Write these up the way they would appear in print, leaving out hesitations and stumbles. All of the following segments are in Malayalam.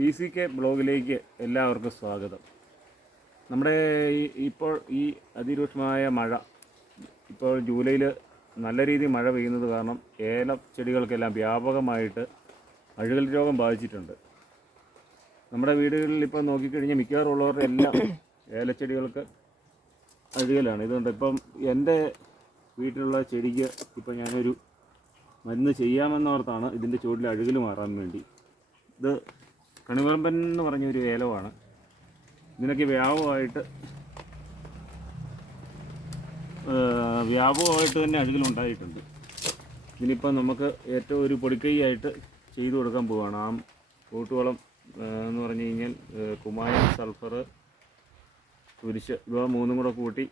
BCK ബ്ലോഗിലേക്ക് എല്ലാവർക്കും സ്വാഗതം. നമ്മുടെ ഇപ്പോൾ ഈ അതിരൂക്ഷമായ മഴ, ഇപ്പോൾ ജൂലൈയിൽ നല്ല രീതിയിൽ മഴ പെയ്യുന്നത് കാരണം ഏല ചെടികൾക്കെല്ലാം വ്യാപകമായിട്ട് അഴുകൽ രോഗം ബാധിച്ചിട്ടുണ്ട്. നമ്മുടെ വീടുകളിൽ ഇപ്പോൾ നോക്കിക്കഴിഞ്ഞാൽ മിക്കവാറുള്ളവരുടെ എല്ലാം ഏലച്ചെടികൾക്ക് അഴുകലാണ്. ഇതുകൊണ്ട് ഇപ്പം എൻ്റെ വീട്ടിലുള്ള ചെടിക്ക് ഇപ്പോൾ ഞാനൊരു മരുന്ന് ചെയ്യാമെന്നോർത്താണ് ഇതിൻ്റെ ചുവട്ടിൽ അഴുകൽ മാറാൻ വേണ്ടി. ഇത് കണിവറമ്പൻ എന്ന് പറഞ്ഞൊരു ഏലമാണ്. ഇതിനൊക്കെ വ്യാപകമായിട്ട് തന്നെ അഴുകലുണ്ടായിട്ടുണ്ട്. ഇതിനിപ്പം നമുക്ക് ഏറ്റവും ഒരു പൊടിക്കൈയായിട്ട് ചെയ്തു കൊടുക്കാൻ പോവുകയാണ്. ആ കൂട്ടുവളം എന്ന് പറഞ്ഞു കഴിഞ്ഞാൽ കുമായം, സൾഫർ, കുരിശ് ഇവ മൂന്നും കൂടെ കൂട്ടി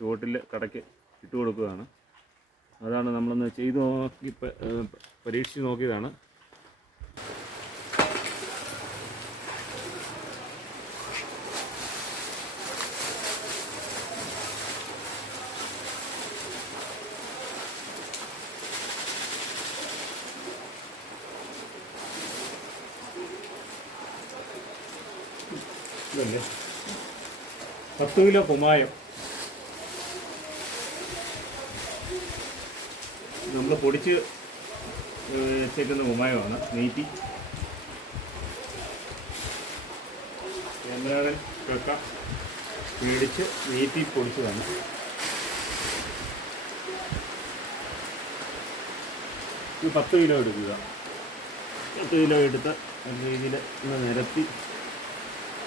ചുവട്ടിൽ കടയ്ക്ക് ഇട്ട് കൊടുക്കുകയാണ്. അതാണ് നമ്മളൊന്ന് ചെയ്ത് നോക്കി പരീക്ഷിച്ച് നോക്കിയതാണ്. ഇതല്ലേ 10 കിലോ കുമായം നമ്മൾ പൊടിച്ച് വെച്ചേക്കുന്ന കുമായമാണ്. നെയ്റ്റി, ഏമ്പനാടൻ കക്ക മേടിച്ച് നെയ്റ്റി പൊടിച്ചതാണ്. ഇത് 10 കിലോ എടുക്കുക. 10 കിലോ എടുത്ത് നല്ല രീതിയിൽ ഒന്ന് നിരത്തി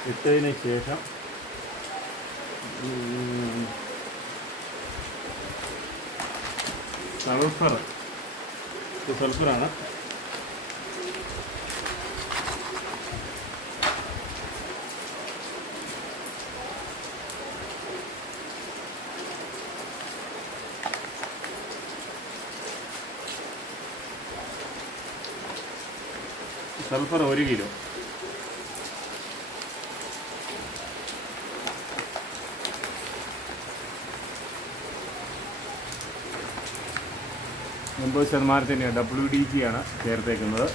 ഇട്ടതിന് ശേഷം സൾഫറാണ്. Sulphur 1 kilo. %, WDG ആണ് ചേർത്തേക്കുന്നത്.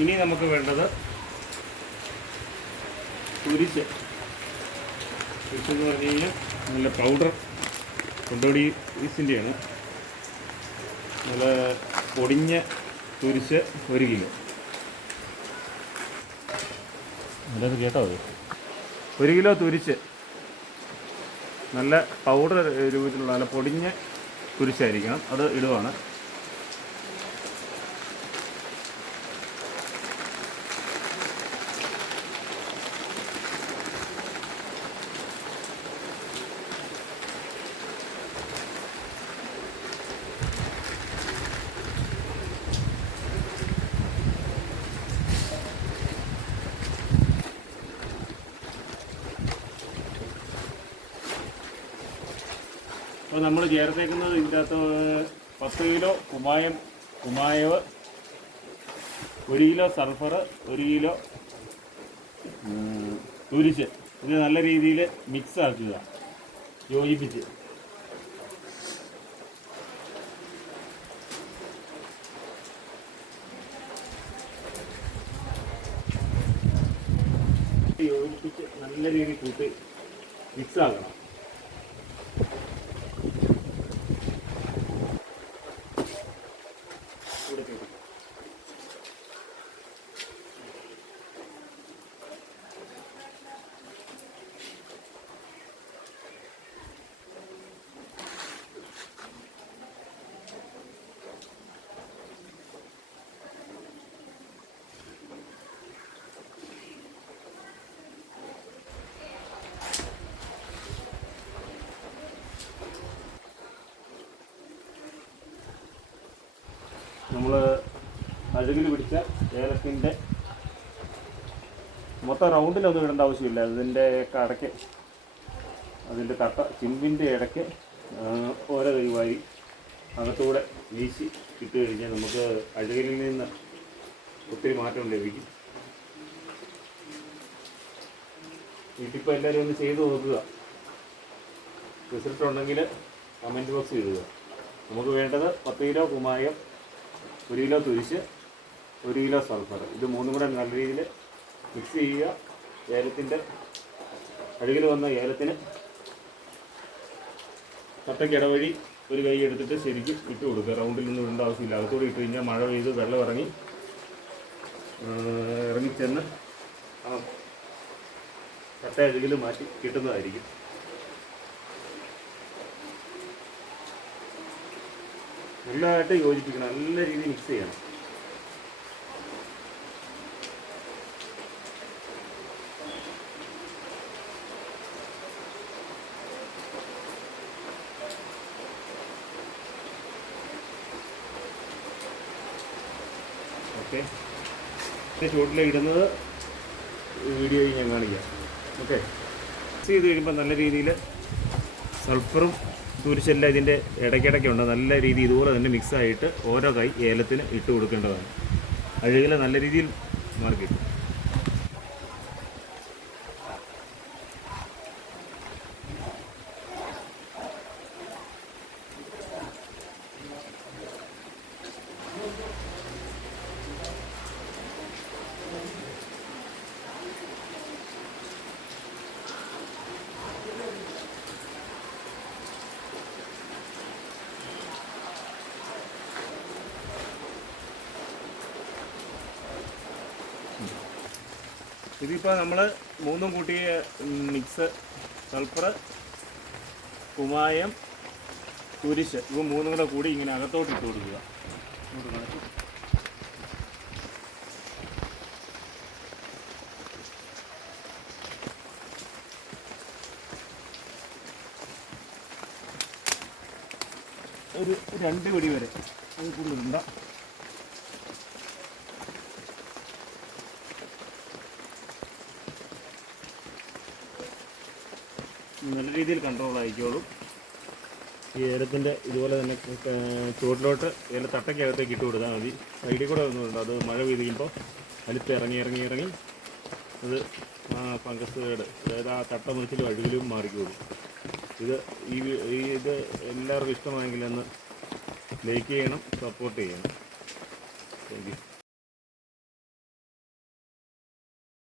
ഇനി നമുക്ക് വേണ്ടത് തുരിശ് എന്ന് പറഞ്ഞു കഴിഞ്ഞാൽ നല്ല പൗഡർ കൊണ്ടോടി ഈസിൻ്റെയാണ്. നല്ല പൊടിഞ്ഞ തുരിശ് 1 കിലോ. അത് കേട്ടോ, 1 കിലോ തുരിച്ച് നല്ല പൗഡർ രൂപത്തിലുള്ള നല്ല പൊടിഞ്ഞ തുരിച്ചായിരിക്കണം. അത് ഇടുവാണ്. അപ്പോൾ നമ്മൾ ചേർത്തേക്കുന്നത് ഇതിൻ്റെ അകത്ത് 10 കിലോ കുമായവ്, 1 കിലോ സൾഫർ, 1 കിലോ തുരിച്ച്. ഇത് നല്ല രീതിയിൽ മിക്സ് ആക്കുക, യോജിപ്പിച്ച്. നല്ല രീതിയിൽ കൂട്ടി മിക്സ് ആക്കണം. നമ്മൾ അഴുകിൽ പിടിച്ച ഏലത്തിൻ്റെ മൊത്തം റൗണ്ടിലൊന്നും ഇടേണ്ട ആവശ്യമില്ല. അതിൻ്റെ കടയ്ക്ക്, അതിൻ്റെ ചിമ്പിൻ്റെ ഇടയ്ക്ക് ഓരോ കൈവാരി അകത്തൂടെ വീശി ഇട്ട് കഴിഞ്ഞാൽ നമുക്ക് അഴുകലിൽ നിന്ന് ഒത്തിരി മാറ്റം ലഭിക്കും. ഇതിപ്പോൾ എല്ലാവരും ഒന്ന് ചെയ്തു നോക്കുക. റിസൾട്ട് ഉണ്ടെങ്കിൽ കമൻറ്റ് ബോക്സ് എഴുതുക. നമുക്ക് വേണ്ടത് 10 കിലോ കുമ്മായം, 1 കിലോ തുരിശ്, 1 കിലോ സൾഫർ. ഇത് മൂന്നും കൂടെ നല്ല രീതിയിൽ മിക്സ് ചെയ്യുക. ഏലത്തിൻ്റെ അഴുകിൽ വന്ന ഏലത്തിന് കട്ടയ്ക്ക് ഇടവഴി ഒരു കൈ എടുത്തിട്ട് ശരിക്കും ഇട്ട് കൊടുക്കുക. റൗണ്ടിലൊന്നും ഇടേണ്ട ആവശ്യമില്ല. അകത്തോടെ ഇട്ട് കഴിഞ്ഞാൽ മഴ പെയ്ത് വെള്ളം ഇറങ്ങിച്ചെന്ന് ആ കട്ട അഴുകിൽ മാറ്റി കിട്ടുന്നതായിരിക്കും. നല്ലതായിട്ട് യോജിപ്പിക്കണം, നല്ല രീതിയിൽ മിക്സ് ചെയ്യണം. ഓക്കെ, ചുവട്ടിലിടുന്നത് വീഡിയോയിൽ ഞാൻ കാണിക്കാം. ഓക്കെ, മിക്സ് ചെയ്ത് കഴിയുമ്പോൾ നല്ല രീതിയിൽ സൾഫറും തുരിശെല്ലാം ഇതിൻ്റെ ഇടയ്ക്കിടയ്ക്കുണ്ട്. നല്ല രീതിയിൽ ഇതുപോലെ തന്നെ മിക്സായിട്ട് ഓരോ കൈ ഏലത്തിന് ഇട്ട് കൊടുക്കേണ്ടതാണ്. അഴുകിൽ നല്ല രീതിയിൽ മാറി. ഇതിപ്പോൾ നമ്മൾ മൂന്നും കൂട്ടിയ മിക്സ് സൾഫർ, കുമ്മായം, തുരിശ് ഇവ മൂന്നും കൂടെ കൂടി ഇങ്ങനെ അകത്തോട്ട് ഇട്ട് കൊടുക്കുക. ഒരു 2 പിടി വരെ, അത് കൂടുതലുണ്ട. നല്ല രീതിയിൽ കൺട്രോൾ ആയിക്കോളും. ഈ ഏലത്തിൻ്റെ ഇതുപോലെ തന്നെ ചുവട്ടിലോട്ട് ഏല തട്ടയ്ക്കകത്തേക്ക് ഇട്ട് കൊടുത്താൽ മതി. സൈഡിൽ കൂടെ ഒന്നുമുണ്ട്, അത് മഴ പെയ്ത് കഴിയുമ്പോൾ അലിത്ത് ഇറങ്ങി അത് ഫംഗസ് കേട്, അതായത് ആ തട്ട മുറിച്ചിലും അഴുകിലും മാറിക്കോളും. ഇത് എല്ലാവർക്കും ഇഷ്ടമായെങ്കിൽ ഒന്ന് ലൈക്ക് ചെയ്യണം, സപ്പോർട്ട് ചെയ്യണം. Thank you.